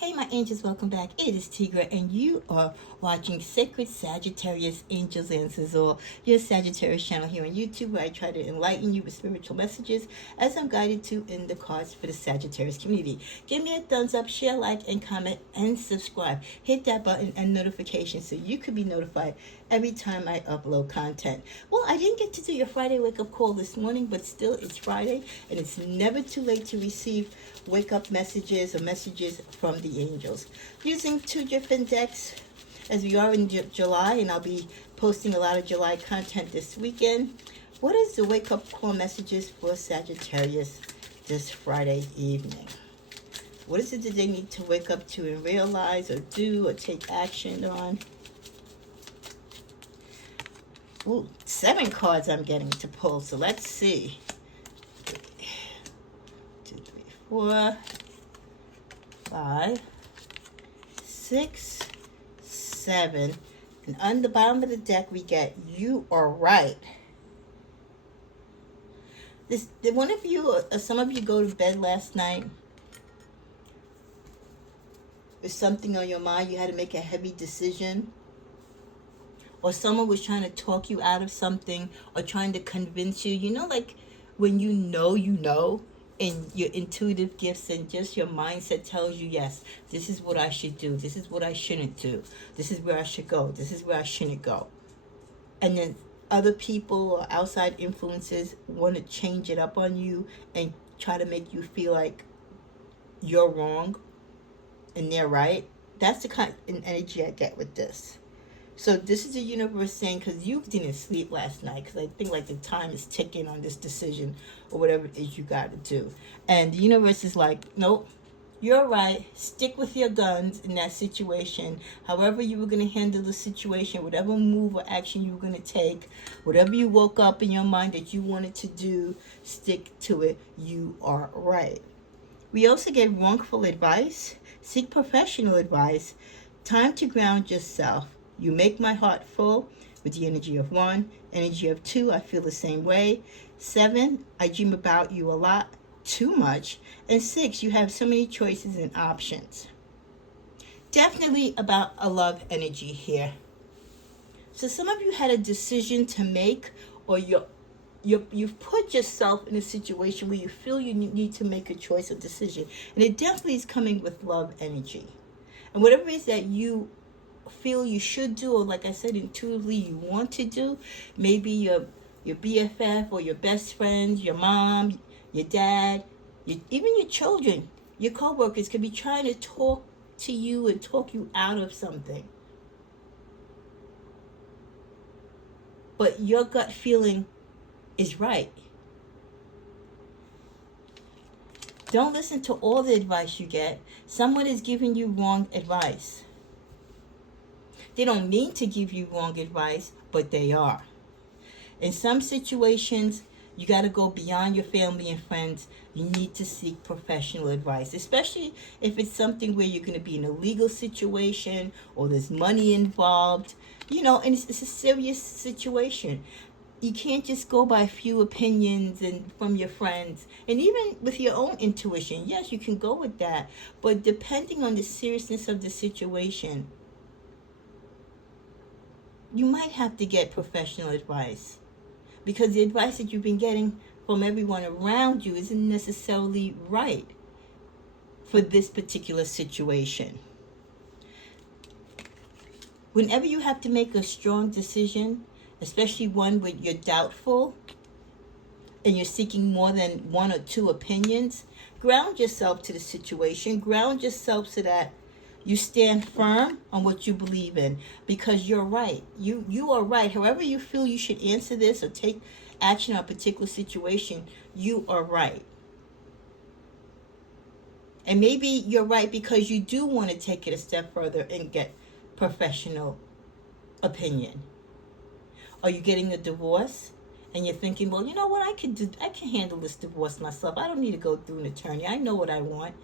Hey, my angels, welcome back. It is Tigra, and you are watching Sacred Sagittarius Angels Answers, or your Sagittarius channel here on YouTube, where I try to enlighten you with spiritual messages as I'm guided to in the cards for the Sagittarius community. Give me a thumbs up, share, like, and comment, and subscribe. Hit that button and notification so you could be notified every time I upload content. Well, I didn't get to do your Friday wake up call this morning, but still, it's Friday, and it's never too late to receive wake up messages or messages from the angels. Using two different decks as we are in July, and I'll be posting a lot of July content this weekend. What is the wake up call messages for Sagittarius this Friday evening? What is it that they need to wake up to and realize or do or take action on? Ooh, 7 cards I'm getting to pull, so let's see. 2, 3, 4, 5, 6, 7, and on the bottom of the deck we get "You are right." Did one of you or some of you go to bed last night with something on your mind? You had to make a heavy decision, or someone was trying to talk you out of something, or trying to convince you. You know, like when you know, and your intuitive gifts and just your mindset tells you, yes, this is what I should do, this is what I shouldn't do, this is where I should go, this is where I shouldn't go. And then other people or outside influences want to change it up on you and try to make you feel like you're wrong and they're right. That's the kind of energy I get with this. So this is the universe saying, because you didn't sleep last night, because I think like the time is ticking on this decision or whatever it is you got to do. And the universe is like, nope, you're right. Stick with your guns in that situation. However you were going to handle the situation, whatever move or action you were going to take, whatever you woke up in your mind that you wanted to do, stick to it. You are right. We also get wrongful advice. Seek professional advice. Time to ground yourself. You make my heart full with the energy of 1. Energy of 2, I feel the same way. 7, I dream about you a lot, too much. And 6, you have so many choices and options. Definitely about a love energy here. So some of you had a decision to make, or you've put yourself in a situation where you feel you need to make a choice or decision. And it definitely is coming with love energy. And whatever it is that you feel you should do, or like I said, intuitively you want to do, maybe your BFF or your best friends, your mom, your dad, even your children, your co-workers could be trying to talk to you and talk you out of something. But your gut feeling is right. Don't listen to all the advice you get. Someone is giving you wrong advice. They don't mean to give you wrong advice, but they are. In some situations, you got to go beyond your family and friends. You need to seek professional advice, especially if it's something where you're going to be in a legal situation or there's money involved, and it's a serious situation. You can't just go by a few opinions and from your friends, and even with your own intuition. Yes, you can go with that, but depending on the seriousness of the situation, you might have to get professional advice, because the advice that you've been getting from everyone around you isn't necessarily right for this particular situation. Whenever you have to make a strong decision, especially one where you're doubtful and you're seeking more than 1 or 2 opinions, ground yourself to the situation. Ground yourself so that you stand firm on what you believe in, because you're right. You are right. However you feel you should answer this or take action on a particular situation, you are right. And maybe you're right because you do want to take it a step further and get professional opinion. Are you getting a divorce and you're thinking, well, you know what, I can handle this divorce myself. I don't need to go through an attorney. I know what I want.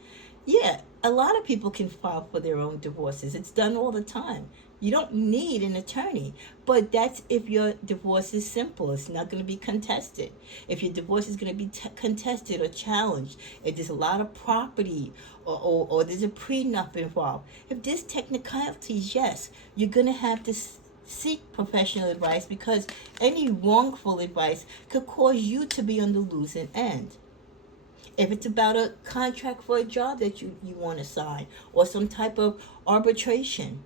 Yeah, a lot of people can file for their own divorces. It's done all the time. You don't need an attorney. But that's if your divorce is simple. It's not going to be contested. If your divorce is going to be contested or challenged, if there's a lot of property or there's a prenup involved, if there's technicalities, yes, you're going to have to seek professional advice, because any wrongful advice could cause you to be on the losing end. If it's about a contract for a job that you want to sign, or some type of arbitration,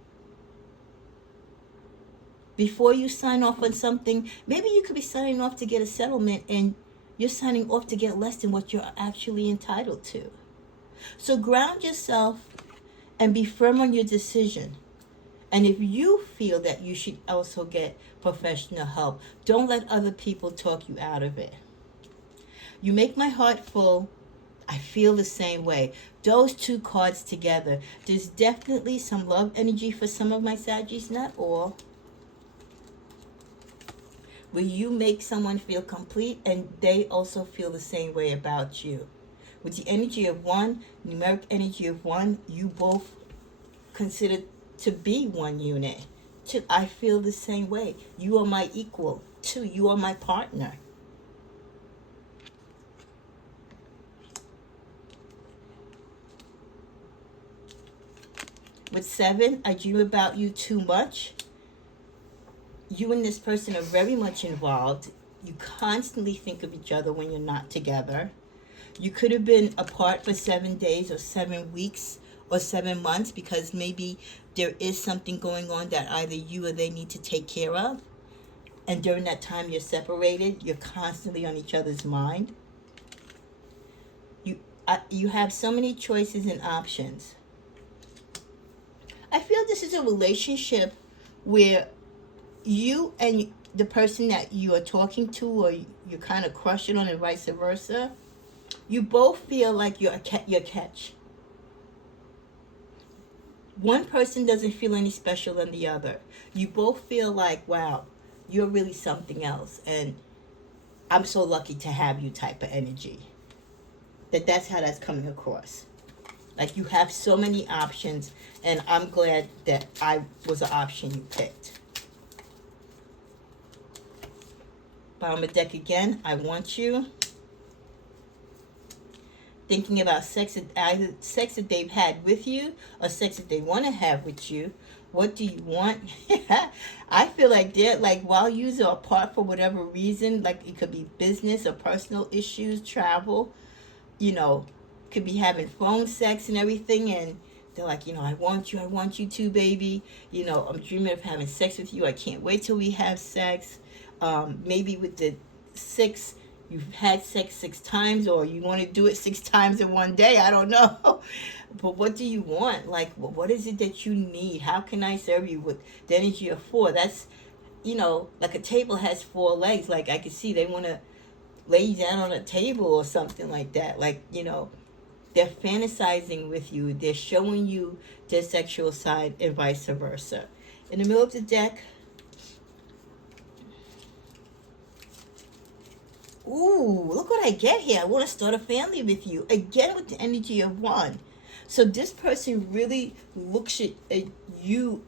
before you sign off on something, maybe you could be signing off to get a settlement and you're signing off to get less than what you're actually entitled to. So ground yourself and be firm on your decision. And if you feel that you should also get professional help, don't let other people talk you out of it. You make my heart full. I feel the same way. Those two cards together, there's definitely some love energy for some of my Saggies, not all, where you make someone feel complete and they also feel the same way about you. With the energy of one, numeric energy of one, you both consider to be one unit. Two, I feel the same way. You are my equal. Two, you are my partner. With seven, I dream about you too much. You and this person are very much involved. You constantly think of each other when you're not together. You could have been apart for 7 days or 7 weeks or 7 months, because maybe there is something going on that either you or they need to take care of. And during that time you're separated, you're constantly on each other's mind. You have so many choices and options. I feel this is a relationship where you and the person that you are talking to, or you're kind of crushing on, and vice versa, you both feel like you're catch. One person doesn't feel any special than the other. You both feel like, wow, you're really something else, and I'm so lucky to have you type of energy. That's how that's coming across. Like, you have so many options, and I'm glad that I was an option you picked. Bottom of the deck again, I want you. Thinking about sex, either sex that they've had with you or sex that they want to have with you. What do you want? I feel like they're like, while you are apart for whatever reason, like it could be business or personal issues, travel, could be having phone sex and everything, and they're like, I want you too, baby. I'm dreaming of having sex with you. I can't wait till we have sex. Maybe with the 6, you've had sex 6 times, or you want to do it 6 times in one day. I don't know. But what do you want? Like, what is it that you need? How can I serve you? With the energy of 4, that's, like a table has 4 legs. Like, I could see they want to lay you down on a table or something like that. Like, they're fantasizing with you. They're showing you their sexual side, and vice versa. In the middle of the deck, ooh, look what I get here. I want to start a family with you. Again, with the energy of 1. So this person really looks at you,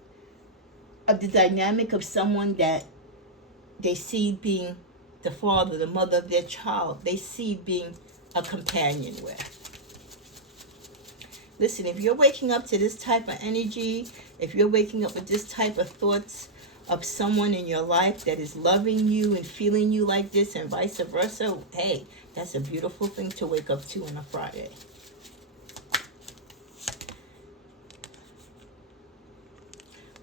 of the dynamic of someone that they see being the father, the mother of their child. They see being a companion with. Listen, if you're waking up to this type of energy, if you're waking up with this type of thoughts of someone in your life that is loving you and feeling you like this, and vice versa, hey, that's a beautiful thing to wake up to on a Friday.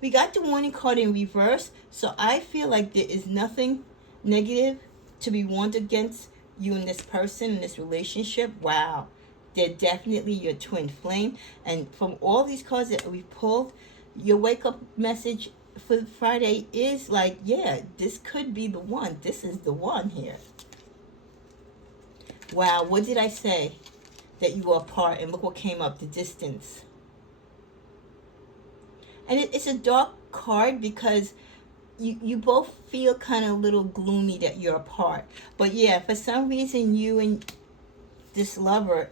We got the warning card in reverse, so I feel like there is nothing negative to be warned against you and this person in this relationship. Wow. They're definitely your twin flame. And from all these cards that we pulled, your wake-up message for Friday is like, yeah, this could be the one. This is the one here. Wow, what did I say? That you are apart, and look what came up, the distance. And it's a dark card because you both feel kind of a little gloomy that you're apart. But yeah, for some reason you and this lover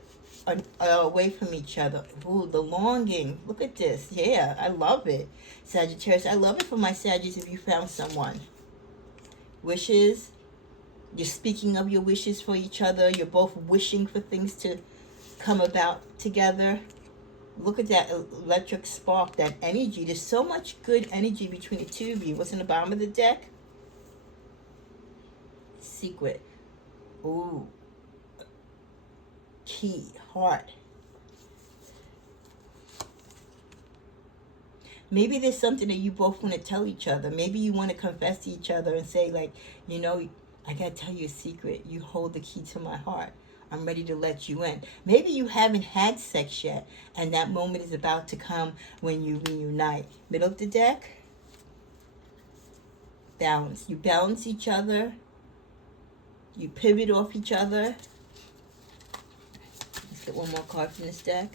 away from each other. Ooh, the longing. Look at this. Yeah, I love it. Sagittarius, I love it for my Sagittarius if you found someone. Wishes. You're speaking of your wishes for each other. You're both wishing for things to come about together. Look at that electric spark, that energy. There's so much good energy between the two of you. What's in the bottom of the deck? Secret. Ooh. Key. Heart. Maybe there's something that you both want to tell each other. Maybe you want to confess to each other and say, like, you know, I got to tell you a secret. You hold the key to my heart. I'm ready to let you in. Maybe you haven't had sex yet, and that moment is about to come when you reunite. Middle of the deck. Balance. You balance each other. You pivot off each other. Let's get one more card from this deck.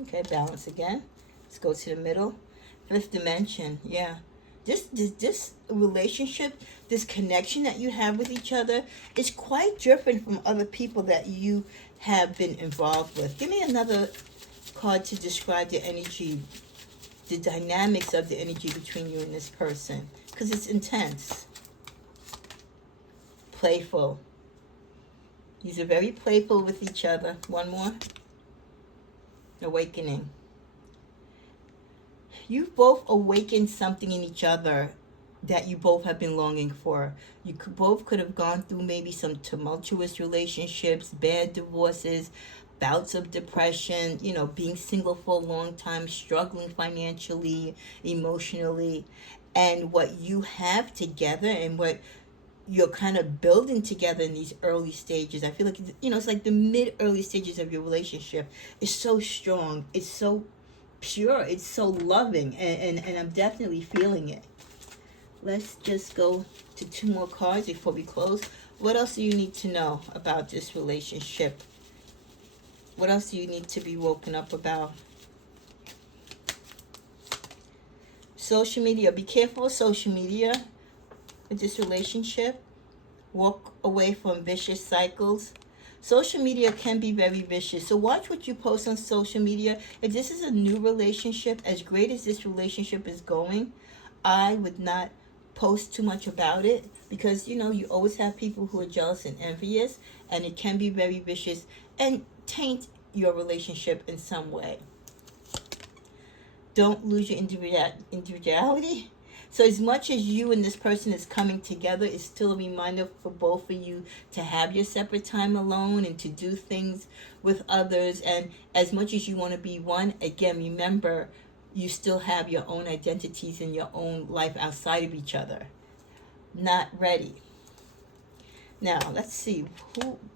Okay, balance again. Let's go to the middle. Fifth dimension. Yeah. This relationship, this connection that you have with each other is quite different from other people that you have been involved with. Give me another card to describe the energy, the dynamics of the energy between you and this person, because it's intense. Playful. These are very playful with each other. One more. Awakening. You both awakened something in each other that you both have been longing for. You both could have gone through maybe some tumultuous relationships, bad divorces, bouts of depression, you know, being single for a long time, struggling financially, emotionally. And what you have together and what you're kind of building together in these early stages, I feel like, you know, it's like the mid-early stages of your relationship is so strong. It's so pure. It's so loving. And I'm definitely feeling it. Let's just go to 2 more cards before we close. What else do you need to know about this relationship? What else do you need to be woken up about? Social media. Be careful of social media with this relationship. Walk away from vicious cycles. Social media can be very vicious. So watch what you post on social media. If this is a new relationship, as great as this relationship is going, I would not post too much about it, because, you know, you always have people who are jealous and envious, and it can be very vicious and taint your relationship in some way. Don't lose your individuality. So as much as you and this person is coming together, it's still a reminder for both of you to have your separate time alone and to do things with others. And as much as you want to be one, again, remember, you still have your own identities and your own life outside of each other. Not ready. Now, let's see.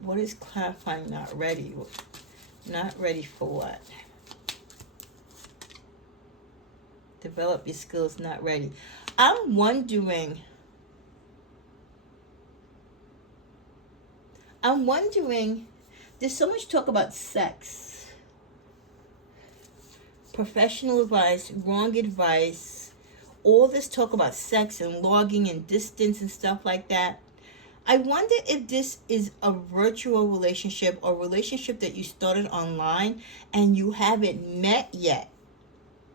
What is clarifying not ready? Not ready for what? Develop your skills, not ready. I'm wondering, there's so much talk about sex. Professional advice, wrong advice, all this talk about sex and logging and distance and stuff like that. I wonder if this is a virtual relationship or relationship that you started online and you haven't met yet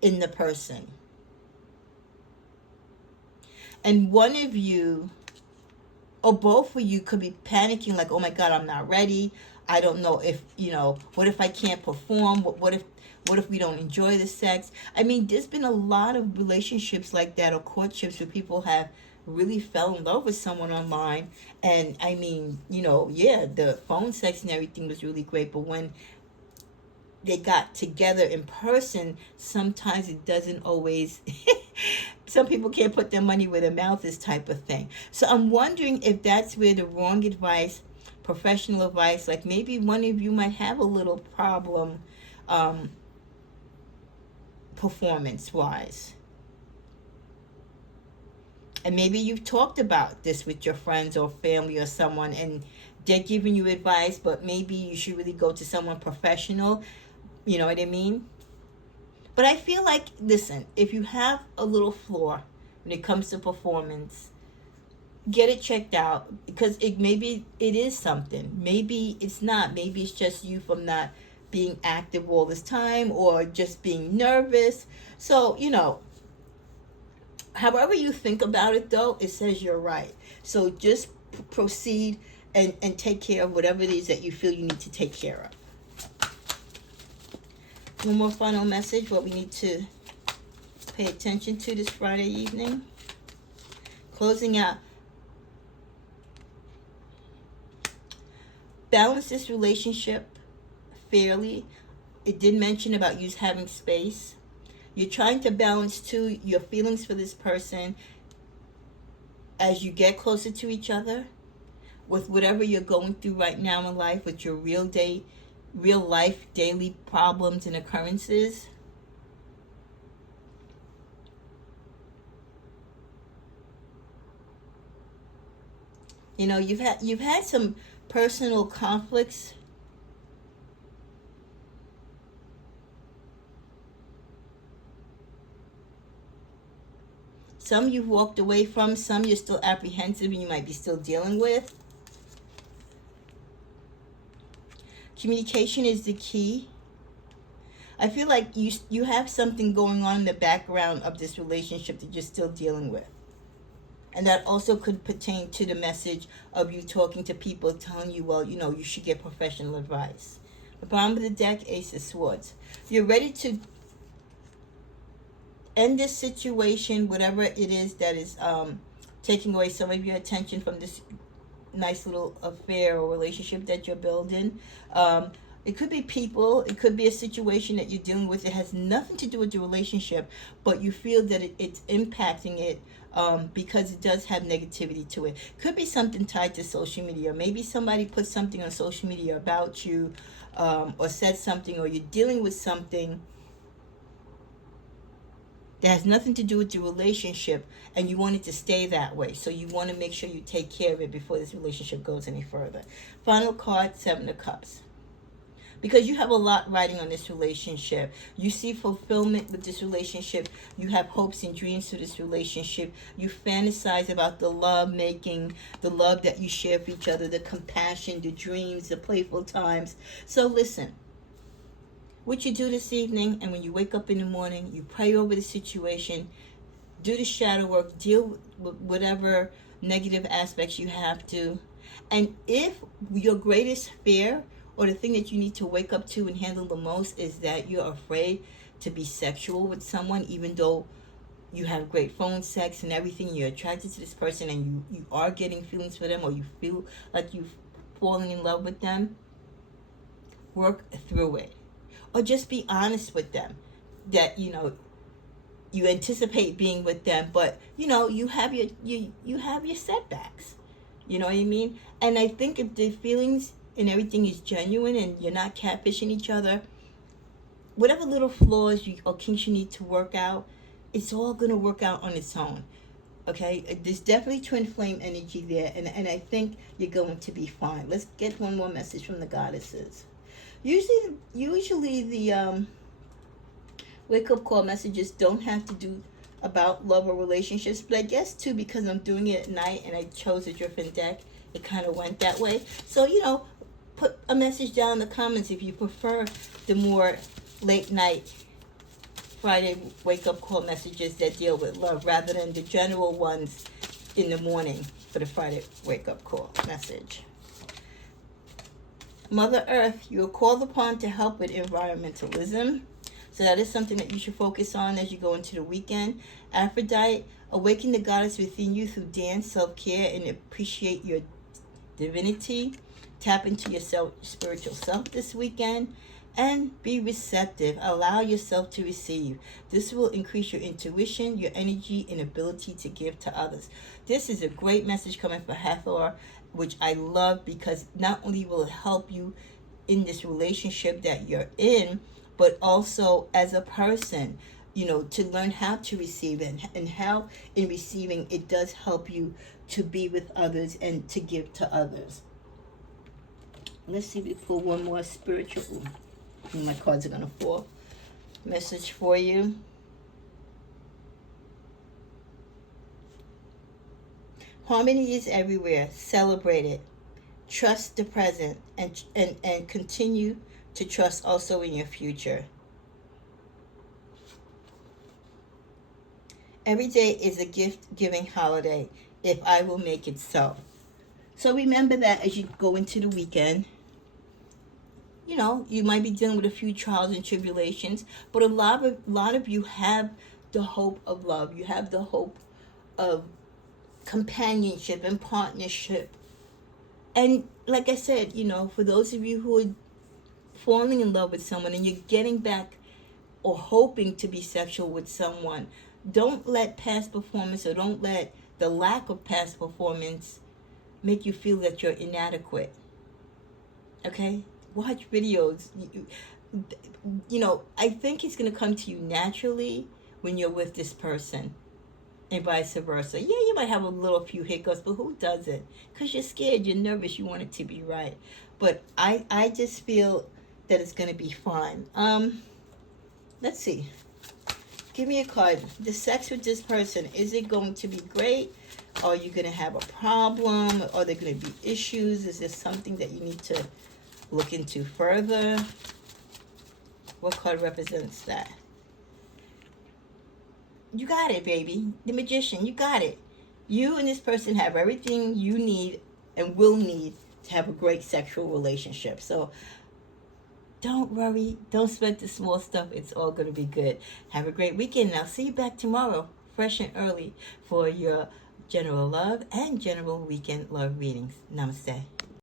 in the person. And one of you or both of you could be panicking like, oh my God, I'm not ready. I don't know if, you know, what if I can't perform? What if we don't enjoy the sex? I mean, there's been a lot of relationships like that, or courtships, where people have really fell in love with someone online. And I mean, you know, yeah, the phone sex and everything was really great, but when they got together in person, sometimes it doesn't always, some people can't put their money where their mouth is, type of thing. So I'm wondering if that's where the wrong advice, professional advice, like maybe one of you might have a little problem performance-wise. And maybe you've talked about this with your friends or family or someone, and they're giving you advice, but maybe you should really go to someone professional. You know what I mean? But I feel like, listen, if you have a little flaw when it comes to performance, get it checked out, because maybe it is something, maybe it's not, maybe it's just you from not being active all this time, or just being nervous. So however you think about it, though, it says you're right. So just proceed and take care of whatever it is that you feel you need to take care of. One more final message, what we need to pay attention to this Friday evening. Closing out. Balance this relationship fairly. It did mention about you having space. You're trying to balance too your feelings for this person as you get closer to each other, with whatever you're going through right now in life, with your real life daily problems and occurrences. You've had some personal conflicts. Some you've walked away from, some you're still apprehensive and you might be still dealing with. Communication is the key. I feel like you have something going on in the background of this relationship that you're still dealing with. And that also could pertain to the message of you talking to people, telling you, well, you should get professional advice. The bottom of the deck, Ace of Swords. You're ready to end this situation, whatever it is that is taking away some of your attention from this nice little affair or relationship that you're building. It could be people, it could be a situation that you're dealing with. It has nothing to do with the relationship, but you feel that it's impacting it because it does have negativity to it. Could be something tied to social media. Maybe somebody put something on social media about you, or said something, or you're dealing with something that has nothing to do with your relationship, and you want it to stay that way. So you want to make sure you take care of it before this relationship goes any further. Final card, Seven of Cups. Because you have a lot riding on this relationship. You see fulfillment with this relationship. You have hopes and dreams for this relationship. You fantasize about the love making, the love that you share for each other, the compassion, the dreams, the playful times. So listen, what you do this evening, and when you wake up in the morning, you pray over the situation, do the shadow work, deal with whatever negative aspects you have to. And if your greatest fear, or the thing that you need to wake up to and handle the most, is that you're afraid to be sexual with someone, even though you have great phone sex and everything, you're attracted to this person, and you are getting feelings for them, or you feel like you've fallen in love with them, work through it. Or just be honest with them that you anticipate being with them, but you have your setbacks. You know what I mean? And I think if the feelings and everything is genuine and you're not catfishing each other, whatever little flaws or kinks you need to work out, it's all going to work out on its own. Okay, there's definitely twin flame energy there, and I think you're going to be fine. Let's get one more message from the goddesses. Usually the wake up call messages don't have to do about love or relationships, but I guess too, because I'm doing it at night and I chose a different deck, it kind of went that way. So put a message down in the comments if you prefer the more late night Friday wake up call messages that deal with love, rather than the general ones in the morning for the Friday wake up call message. Mother Earth, you are called upon to help with environmentalism. So that is something that you should focus on as you go into the weekend. Aphrodite, awaken the goddess within you through dance, self-care, and appreciate your divinity. Tap into your spiritual self this weekend, and be receptive. Allow yourself to receive. This will increase your intuition, your energy, and ability to give to others. This is a great message coming from Hathor, which I love, because not only will it help you in this relationship that you're in, but also as a person, to learn how to receive it, and how in receiving it does help you to be with others and to give to others. Let's see if we pull one more spiritual. My cards are going to fall. Message for you. Harmony is everywhere. Celebrate it. Trust the present, and continue to trust also in your future. Every day is a gift giving holiday if I will make it so. So remember that as you go into the weekend. You know, you might be dealing with a few trials and tribulations, but a lot of you have the hope of love. You have the hope of companionship and partnership. And like I said, you know, for those of you who are falling in love with someone and you're getting back or hoping to be sexual with someone, don't let past performance, or don't let the lack of past performance make you feel that you're inadequate. Okay? Watch videos. You know, I think it's going to come to you naturally when you're with this person, and vice versa. Yeah, you might have a little few hiccups, but who doesn't? Because you're scared, you're nervous, you want it to be right. But I just feel that it's going to be fine. Let's see. Give me a card. The sex with this person, is it going to be great? Are you going to have a problem? Are there going to be issues? Is there something that you need to look into further? What card represents that? You got it, baby. The Magician, you got it. You and this person have everything you need and will need to have a great sexual relationship. So don't worry. Don't sweat the small stuff. It's all going to be good. Have a great weekend. And I'll see you back tomorrow, fresh and early, for your general love and general weekend love readings. Namaste.